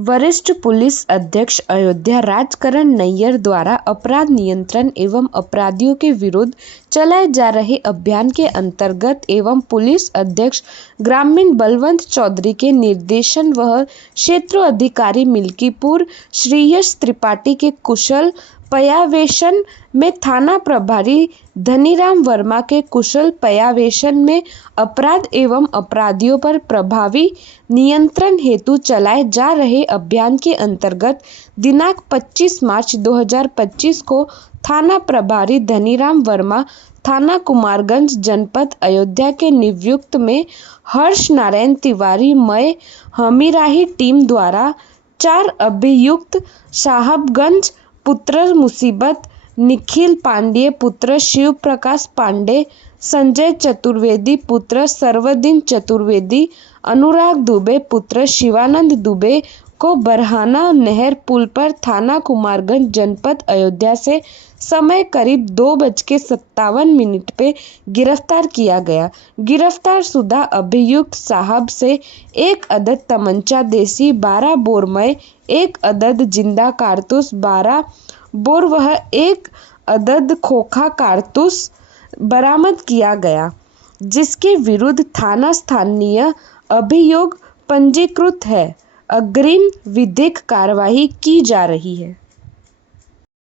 वरिष्ठ पुलिस अधीक्षक अयोध्या राजकरण नैयर द्वारा अपराध नियंत्रण एवं अपराधियों के विरुद्ध चलाए जा रहे अभियान के अंतर्गत एवं पुलिस अधीक्षक ग्रामीण बलवंत चौधरी के निर्देशन व क्षेत्र अधिकारी मिल्कीपुर श्रेयस त्रिपाठी के कुशल पर्यवेक्षण में थाना प्रभारी धनीराम वर्मा के कुशल पर्यवेक्षण में अपराध एवं अपराधियों पर प्रभावी नियंत्रण हेतु चलाए जा रहे अभियान के अंतर्गत दिनांक 25 मार्च 2025 को थाना प्रभारी धनीराम वर्मा थाना कुमारगंज जनपद अयोध्या के नियुक्त में हर्ष नारायण तिवारी मय हमीराही टीम द्वारा 4 अभियुक्त साहबगंज पुत्र मुसीबत, निखिल पांडे पुत्र शिव प्रकाश पांडे, संजय चतुर्वेदी पुत्र सर्वदीन चतुर्वेदी, अनुराग दुबे पुत्र शिवानंद दुबे को बरहाना नहर पुल पर थाना कुमारगंज जनपद अयोध्या से समय करीब 2:57 पे गिरफ्तार किया गया। गिरफ्तार शुदा अभियुक्त साहब से 1 अदद तमंचा देसी 12 बोर मय, 1 अदद जिंदा कारतूस 12 बोर वह 1 अदद खोखा कारतूस बरामद किया गया, जिसके विरुद्ध थाना स्थानीय अभियोग पंजीकृत है। अग्रिम विधिक कार्यवाही की जा रही है।